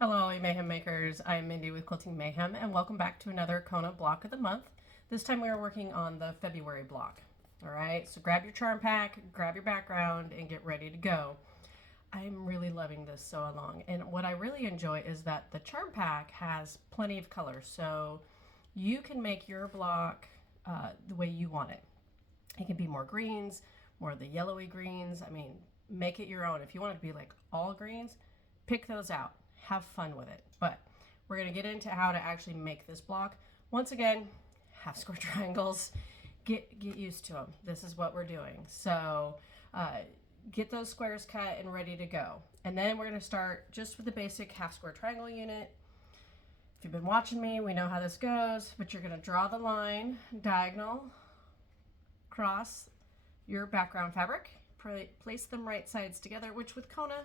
Hello, all you Mayhem Makers. I'm Mindy with Quilting Mayhem, and welcome back to another Kona block of the month. This time we are working on the February block. All right, so grab your charm pack, grab your background, and get ready to go. I'm really loving this sew along, and what I really enjoy is that the charm pack has plenty of colors, so you can make your block the way you want it. It can be more greens, more of the yellowy greens. I mean, make it your own. If you want it to be like all greens, pick those out. Have fun with it. But we're going to get into how to actually make this block. Once again, half square triangles. Get used to them. This is what we're doing. So get those squares cut and ready to go. And then we're going to start just with the basic half square triangle unit. If you've been watching me, we know how this goes, but you're going to draw the line diagonal across your background fabric. Place them right sides together, which with Kona,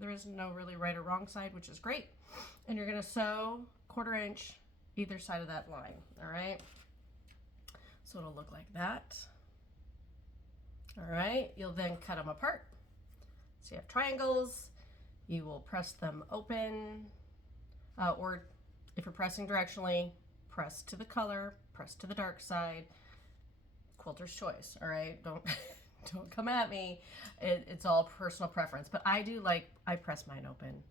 there is no really right or wrong side, which is great. And you're going to sew 1/4 inch either side of that line. All right. So it'll look like that. All right. You'll then cut them apart. So you have triangles. You will press them open, or if you're pressing directionally, press to the color, press to the dark side. Quilter's choice. All right. Don't come at me. It's all personal preference, but I press mine open.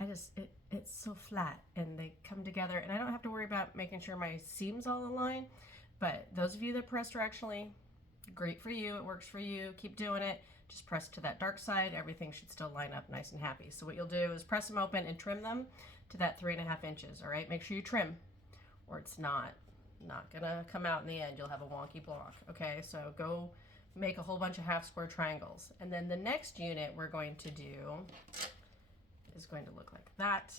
It's so flat and they come together and I don't have to worry about making sure my seams all align. But those of you that press directionally, great for you. It works for you. Keep doing it. Just press to that dark side. Everything should still line up nice and happy. So what you'll do is press them open and trim them to that 3.5 inches. All right. Make sure you trim or it's not gonna come out in the end. You'll have a wonky block. Okay. So go make a whole bunch of half square triangles. And then the next unit we're going to do is going to look like that.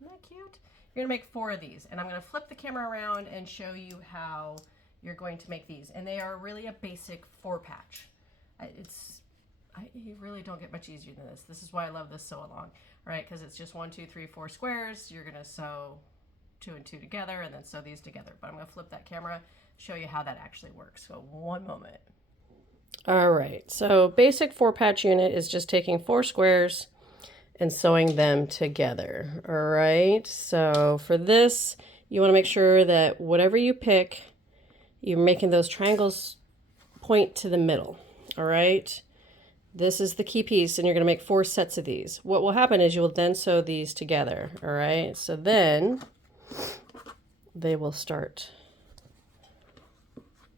Isn't that cute? You're gonna make 4 of these, and I'm gonna flip the camera around and show you how you're going to make these. And they are really a basic 4-patch. You really don't get much easier than this. This is why I love this sew along, right? Because it's just 1, 2, 3, 4 squares. You're gonna sew 2 and 2 together and then sew these together. But I'm gonna flip that camera, show you how that actually works. So one moment. All right, so basic 4-patch unit is just taking 4 squares and sewing them together. All right, so for this, you want to make sure that whatever you pick, you're making those triangles point to the middle. All right, this is the key piece, and you're going to make 4 sets of these. What will happen is you will then sew these together. All right, so then they will start.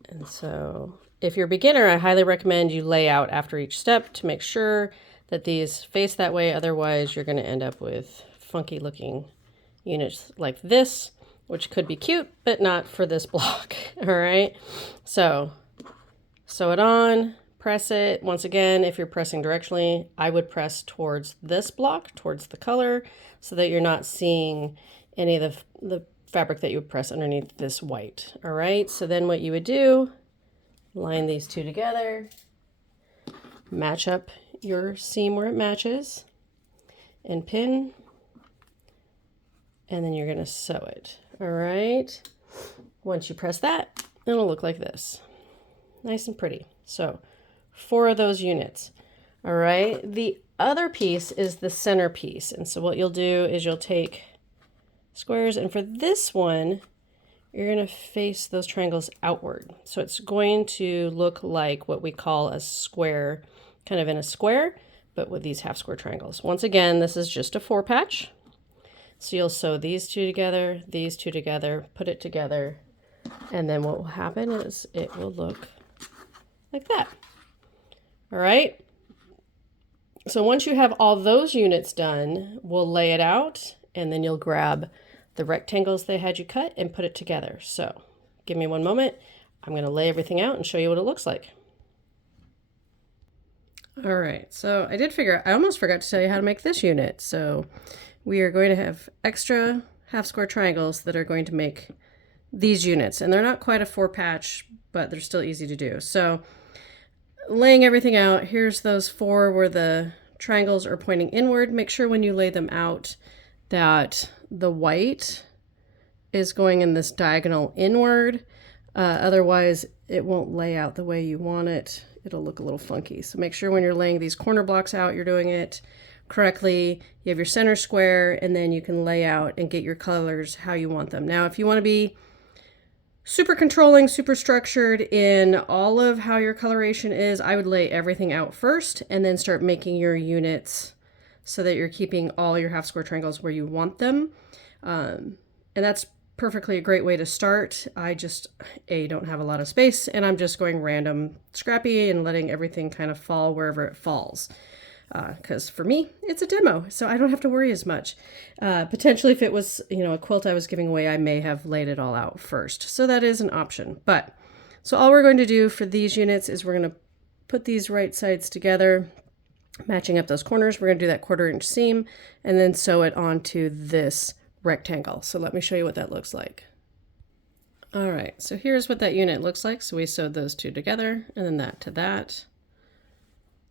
And so if you're a beginner, I highly recommend you lay out after each step to make sure that these face that way. Otherwise, you're going to end up with funky looking units like this, which could be cute, but not for this block. All right. So sew it on, press it. Once again, if you're pressing directionally, I would press towards this block, towards the color, so that you're not seeing any of the fabric that you would press underneath this white. All right. So then what you would do, line these 2 together, match up your seam where it matches, and pin, and then you're going to sew it. All right. Once you press that, it'll look like this. Nice and pretty. So 4 of those units. All right. The other piece is the center piece. And so what you'll do is you'll take squares, and for this one, you're going to face those triangles outward. So it's going to look like what we call a square, kind of in a square, but with these half square triangles. Once again, this is just a 4-patch. So you'll sew these 2 together, these 2 together, put it together, and then what will happen is it will look like that. All right. So once you have all those units done, we'll lay it out, and then you'll grab the rectangles they had you cut and put it together. So give me one moment. I'm going to lay everything out and show you what it looks like. All right, so I almost forgot to tell you how to make this unit. So we are going to have extra half square triangles that are going to make these units, and they're not quite a 4-patch, but they're still easy to do. So laying everything out, here's those 4 where the triangles are pointing inward. Make sure when you lay them out that the white is going in this diagonal inward. Otherwise, it won't lay out the way you want it. It'll look a little funky. So make sure when you're laying these corner blocks out, you're doing it correctly. You have your center square, and then you can lay out and get your colors how you want them. Now, if you want to be super controlling, super structured in all of how your coloration is, I would lay everything out first and then start making your units so that you're keeping all your half square triangles where you want them. And that's perfectly a great way to start. I just, don't have a lot of space, and I'm just going random scrappy and letting everything kind of fall wherever it falls. Because for me, it's a demo, so I don't have to worry as much. Potentially, if it was, a quilt I was giving away, I may have laid it all out first. So that is an option. But, so all we're going to do for these units is we're going to put these right sides together, matching up those corners. We're going to do that 1/4 inch seam, and then sew it onto this rectangle. So let me show you what that looks like. All right, so here's what that unit looks like. So we sewed those two together, and then that to that.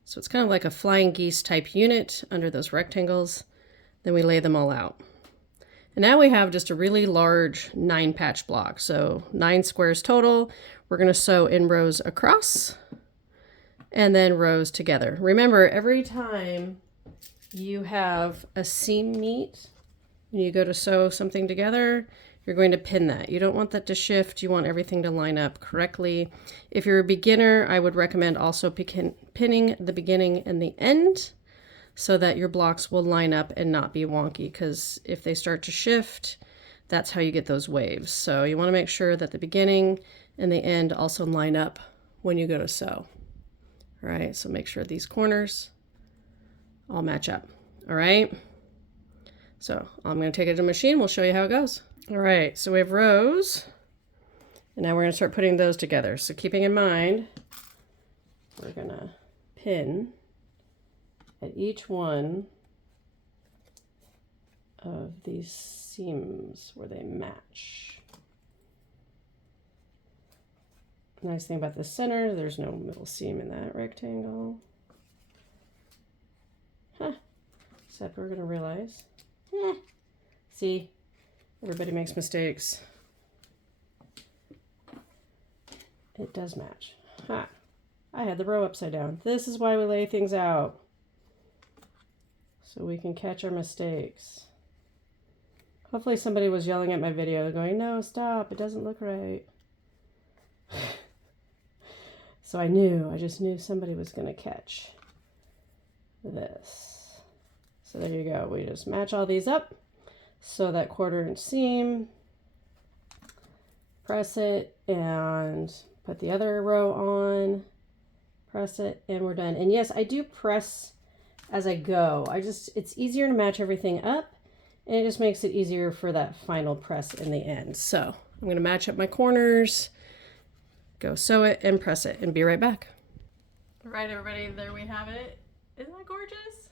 So it's kind of like a flying geese type unit under those rectangles. Then we lay them all out. And now we have just a really large 9 patch block. So 9 squares total. We're going to sew in rows across and then rows together. Remember, every time you have a seam meet, when you go to sew something together, you're going to pin that. You don't want that to shift. You want everything to line up correctly. If you're a beginner, I would recommend also pinning the beginning and the end so that your blocks will line up and not be wonky, because if they start to shift, that's how you get those waves. So you want to make sure that the beginning and the end also line up when you go to sew. All right, so make sure these corners all match up. All right, so I'm going to take it to the machine. We'll show you how it goes. All right, so we have rows, and now we're going to start putting those together. So keeping in mind, we're going to pin at each one of these seams where they match. Nice thing about the center, there's no middle seam in that rectangle. Huh. Except we're going to realize, see, everybody makes mistakes. It does match. Ha! I had the row upside down. This is why we lay things out, so we can catch our mistakes. Hopefully somebody was yelling at my video going, no, stop, it doesn't look right. So I just knew somebody was going to catch this. So there you go. We just match all these up. So that 1/4 inch seam, press it and put the other row on, press it, and we're done. And yes, I do press as I go. It's easier to match everything up, and it just makes it easier for that final press in the end. So I'm going to match up my corners, go sew it and press it, and be right back. All right, everybody, there we have it. Isn't that gorgeous?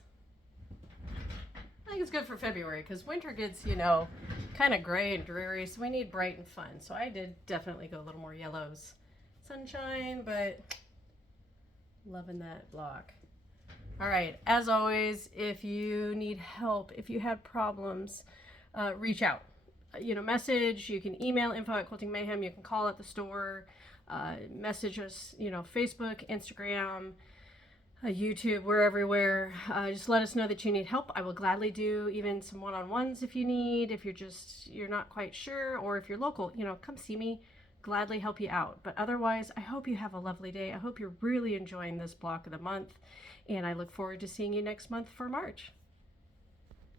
I think it's good for February because winter gets, kind of gray and dreary, so we need bright and fun. So I did definitely go a little more yellows. Sunshine, but loving that block. All right, as always, if you need help, if you had problems, reach out. Message, you can email info@Quilting Mayhem, you can call at the store, message us, Facebook, Instagram, YouTube, we're everywhere. Just let us know that you need help. I will gladly do even some one-on-ones if you need, if you're not quite sure, or if you're local, come see me, gladly help you out. But otherwise, I hope you have a lovely day. I hope you're really enjoying this block of the month, and I look forward to seeing you next month for March.